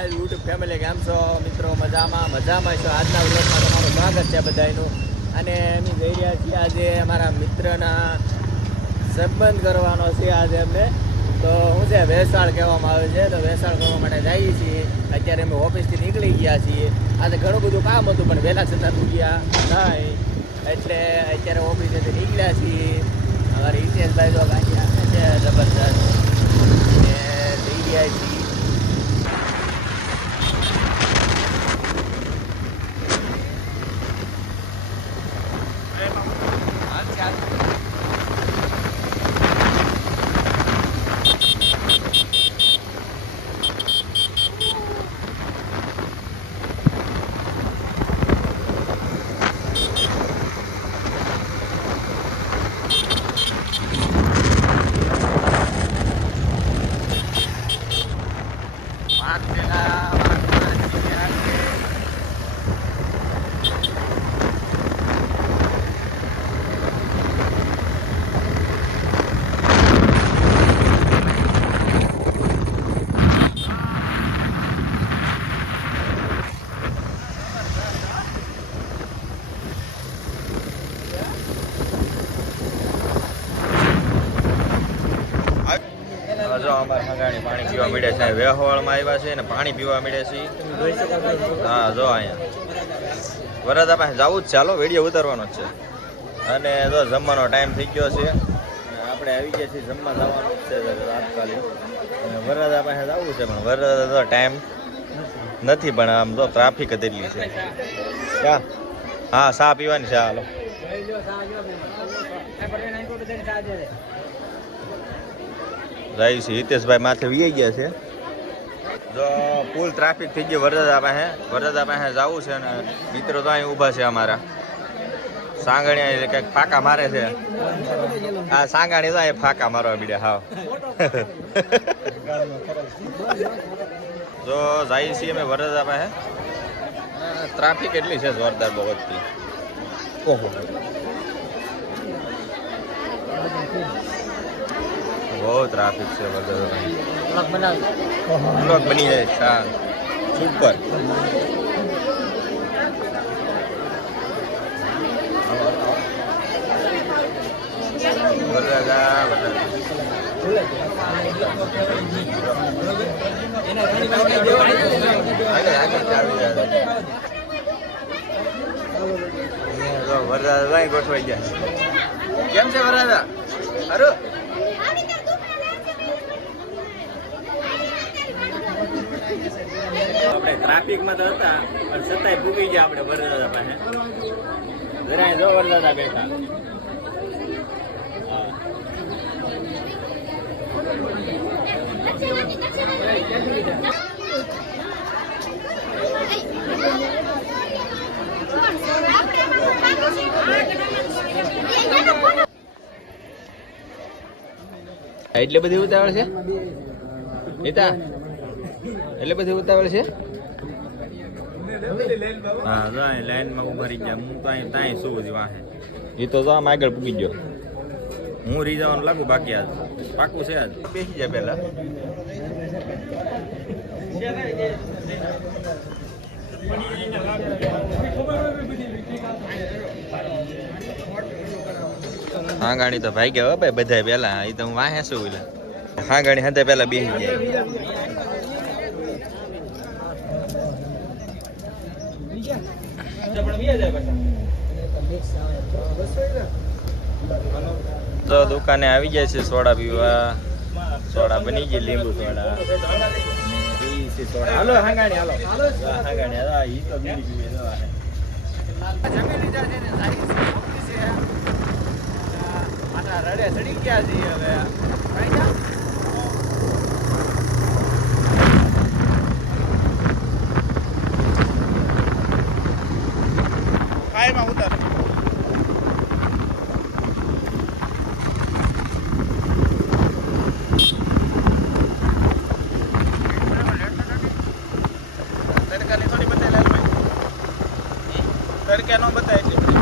હાલ YouTube family કેમ છો? મિત્રો, મજામાં? મજામાં છો? આજના વ્લોગમાં તમારું સ્વાગત છે બધાનું અને અમે જઈ રહ્યા છીએ આજે અમારા મિત્રના સંબંધ કરવાનો છે આજે અમને તો હું છે, વેસાળ કહેવામાં આવે છે. તો વેસાળ કરવા માટે જઈએ છીએ. અત્યારે અમે ઓફિસથી નીકળી ગયા છીએ. આજે ઘણું બધું કામ હતું, પણ વહેલા છતાં ગયા નહીં. એટલે અત્યારે ઓફિસેથી નીકળ્યા છીએ. અમારે હિતેશભાઈ તો કાંઈ છે જબરદસ્ત ને જઈ રહ્યા છીએ હા, જો અમારે હંગાણી પાણી પીવા મળે છે. વેહવાળમાં આવ્યા છે ને પાણી પીવા મળે છે. હા, જો અહીંયા. વરદ પાસે જવું જ છે. હાલો, વીડિયો ઉતારવાનો જ છે. અને જો જમવાનો ટાઈમ થઈ ગયો છે. આપણે આવી ગયા છીએ જમવા જવાનું છે તાત્કાલિક. અને વરદા પાસે જવું છે, પણ વરદ તો ટાઈમ નથી, પણ આમ જો ટ્રાફિક જ એટલી છે. ક્યાં હા સા પીવાની છે. હાલો. જાય છે. હિતેશભાઈ માથે વી ગયા છે. જો ફૂલ ટ્રાફિક થઈ ગયો વરદાદા પાસે. વરદાદા પાસે જવું છે ને મિત્રો તો અહીં ઊભા છે અમારા. સાંગણિયા કંઈક ફાંકા મારે છે. આ સાંગણી તો અહીં ફાંકા મારવા બીડે હાવ. જો જાય છીએ અમે વરદાદા પાસે. ટ્રાફિક એટલી છે જોરદાર બહુ ઓહો. બહુ ટ્રાફિક છે વરદાદા બ્લોક બની જાય હા સુપર વરદાદા ગોઠવાઈ ગયા. કેમ છે વરદાદા અરે આપણે ટ્રાફિકમાં તો હતા, પણ છતાંય ભૂગી ગયા આપણે વરદાદા પાસે. જરાય જો વરદાદા બેઠા એટલે બધી ઉતાવળ છે? નીતા? એટલે બધી ઉતાવળ છે? હા જો અહીં લાઈનમાં રહી ગયા. હું તો અહીં ત્યાં શું વાહે. એ તો જો આમ આગળ પૂકી ગયો. હું રહી જવાનું લાગુ બાકી આજ. પાકું છે આજ. બેસી જાય પેલા હા ગાડી તો ભાઈ ગયા ભાઈ બધા પેલા એ તો હું વાહે શું હા ગાડી હાથે પેલા બેસી જાય. તો દુકાને આવી જાય છે સોડા પીવા. સોડા બની ગઈ લીંબુ સોડા. હાલો હાંગાણી હાલો. હાંગાણી હાલો. ઈ તો બીડી પીવે જમી લીધા છે ને સારી ઓફિસે રડે ચડી ગયા છીએ હવે. તડકે ન બતાવે એટલે